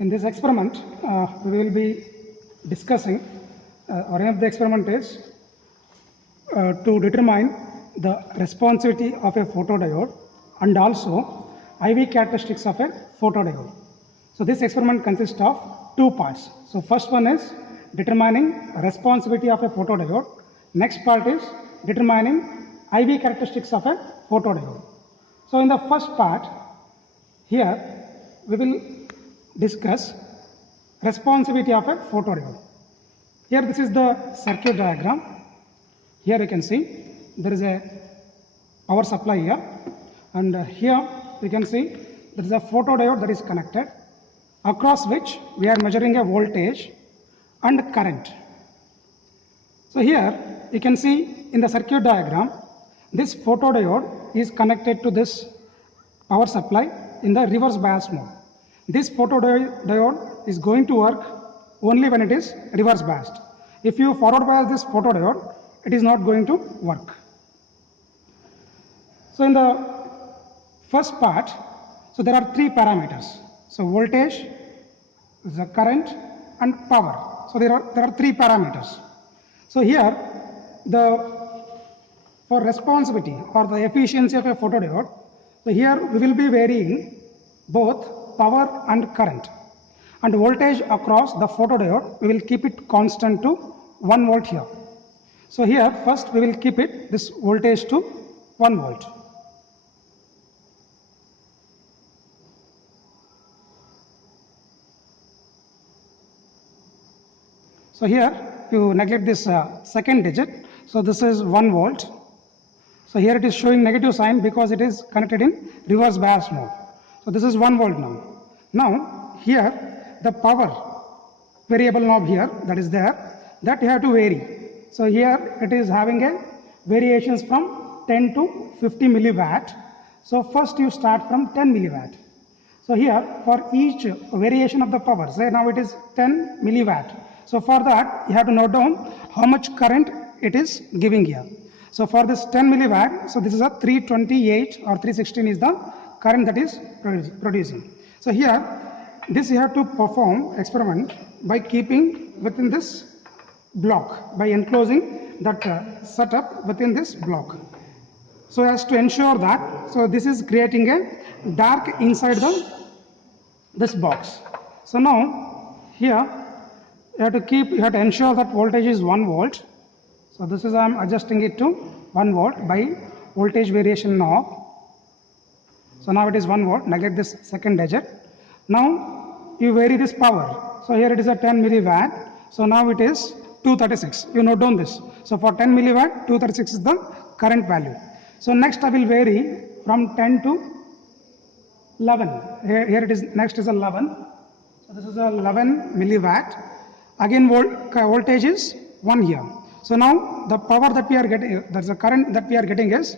In this experiment, we will be discussing, or aim of the experiment is to determine the responsivity of a photodiode and also IV characteristics of a photodiode. So this experiment consists of two parts. So first one is determining responsivity of a photodiode. Next part is determining IV characteristics of a photodiode. So in the first part, here we will discuss responsivity of a photodiode. Here this is the circuit diagram. Here you can see there is a power supply here, and here you can see there is a photodiode that is connected, across which we are measuring a voltage and current. So here you can see in the circuit diagram, this photodiode is connected to this power supply in the reverse bias mode. This photodiode is going to work only when it is reverse biased. If you forward bias this photodiode, it is not going to work. So in the first part, so there are three parameters. So voltage, the current and power. So there are three parameters. So here for responsivity or the efficiency of a photodiode, so here we will be varying both power and current, and voltage across the photodiode we will keep it constant to 1 volt here. So here first we will keep it this voltage to 1 volt. So here you neglect this second digit. So this is 1 volt. So here it is showing negative sign because it is connected in reverse bias mode. So this is 1 volt now. Now here the power variable knob here that is there, that you have to vary. So here it is having a variations from 10 to 50 milliwatt. So first you start from 10 milliwatt. So here for each variation of the power, say now it is 10 milliwatt. So for that you have to note down how much current it is giving here. So for this 10 milliwatt, so this is a 328 or 316 is the current that is producing. So here this you have to perform experiment by keeping within this block, by enclosing that setup within this block. So as to ensure that, so this is creating a dark inside this box. So now here you have to ensure that voltage is 1 volt. So this is I am adjusting it to 1 volt by voltage variation knob. So now it is 1 volt, neglect this second digit. Now you vary this power. So here it is a 10 milliwatt. So now it is 236. You note down this. So for 10 milliwatt, 236 is the current value. So next I will vary from 10 to 11. Here it is, next is 11. So this is a 11 milliwatt. Again voltage is 1 here. So now the power that we are getting, that's the current that we are getting is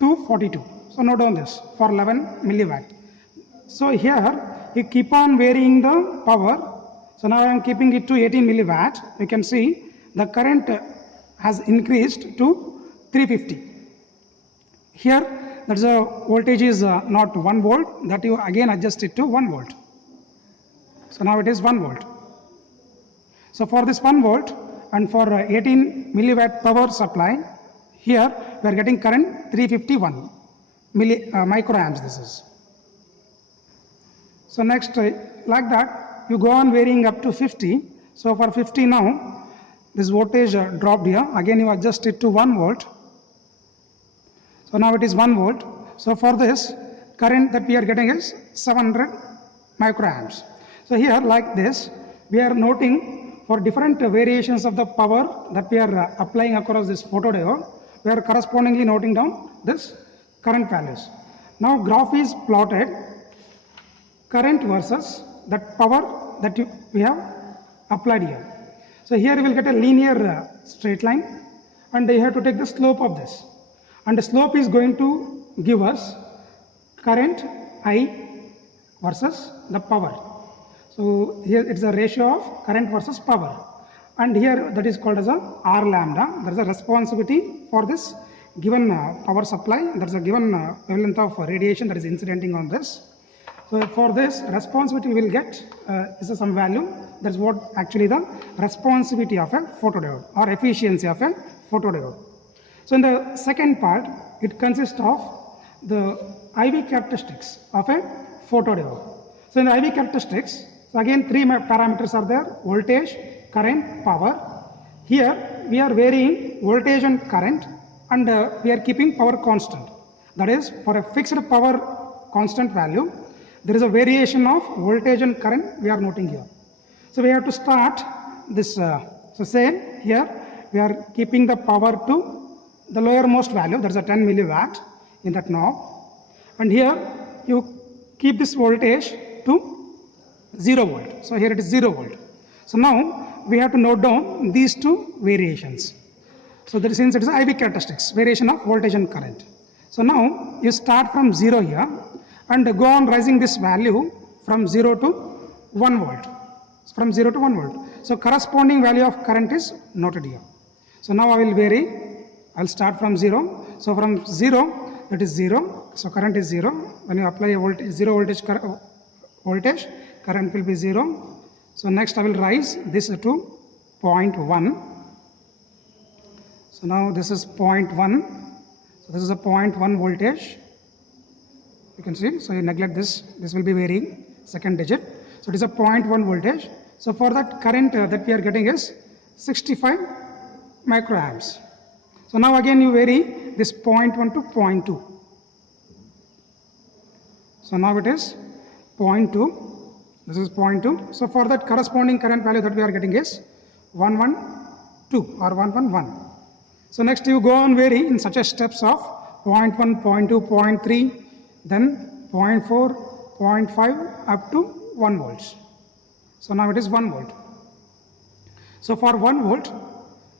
242. So note down this for 11 milliwatt. So here you keep on varying the power. So now I am keeping it to 18 milliwatt. You can see the current has increased to 350. Here that's a voltage is not 1 volt, that you again adjust it to 1 volt. So now it is 1 volt. So for this 1 volt and for 18 milliwatt power supply, here we are getting current 351 microamps this is. So next like that you go on varying up to 50. So for 50 now this voltage dropped here, again you adjust it to 1 volt. So now it is 1 volt. So for this current that we are getting is 700 microamps. So here like this we are noting for different variations of the power that we are applying across this photodiode, we are correspondingly noting down this current values. Now graph is plotted current versus that power that we have applied here. So here you will get a linear straight line, and you have to take the slope of this, and the slope is going to give us current I versus the power. So here it's a ratio of current versus power, and here that is called as a R lambda. There is a responsivity for this given power supply. There is a given wavelength of radiation that is incidenting on this. So for this responsivity we will get this is some value. That's what actually the responsivity of a photodiode or efficiency of a photodiode. So in the second part, it consists of the IV characteristics of a photodiode. So in the IV characteristics, so again three parameters are there: voltage, current, power. Here we are varying voltage and current, and we are keeping power constant. That is, for a fixed power constant value, there is a variation of voltage and current we are noting here. So we have to start this. So say here we are keeping the power to the lowermost value, that is a 10 milliwatt in that knob, and here you keep this voltage to 0 volt. So here it is 0 volt. So now we have to note down these two variations. So that is, since it is IV characteristics, variation of voltage and current. So now you start from 0 here and go on rising this value from 0 to 1 volt. From 0 to 1 volt. So corresponding value of current is noted here. So now I will vary. I will start from 0. So from 0, that is 0. So current is 0. When you apply a voltage, 0 voltage, current will be 0. So next I will rise this to 0.1. So now this is 0.1. So this is a 0.1 voltage. You can see. So you neglect this. This will be varying second digit. So it is a 0.1 voltage. So for that current that we are getting is 65 microamps. So now again you vary this 0.1 to 0.2. So now it is 0.2. This is 0.2. So for that corresponding current value that we are getting is 112 or 111. So next you go on vary in such a steps of 0.1, 0.2, 0.3, then 0.4, 0.5 up to 1 volts. So now it is 1 volt. So for 1 volt,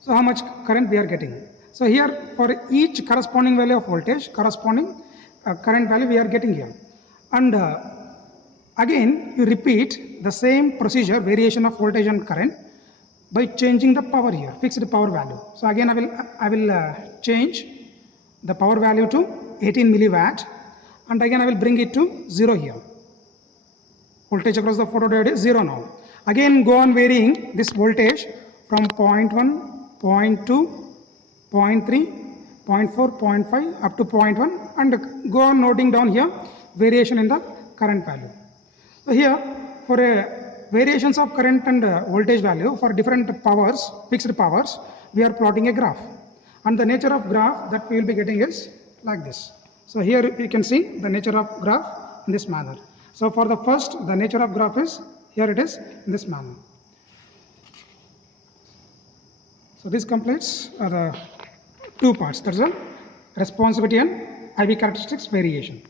so how much current we are getting? So here for each corresponding value of voltage, corresponding current value we are getting here. And again you repeat the same procedure, variation of voltage and current, by changing the power here, fixed power value. So again I will change the power value to 18 milliwatt, and again I will bring it to 0 here. Voltage across the photodiode is 0 now. Again go on varying this voltage from 0.1, 0.2, 0.3, 0.4, 0.5 up to 0.1, and go on noting down here variation in the current value. So here for variations of current and voltage value for different powers, fixed powers, we are plotting a graph, and the nature of graph that we will be getting is like this. So here you can see the nature of graph in this manner. So for the first, the nature of graph is, here it is in this manner. So this completes the two parts, that is a responsivity and IV characteristics variation.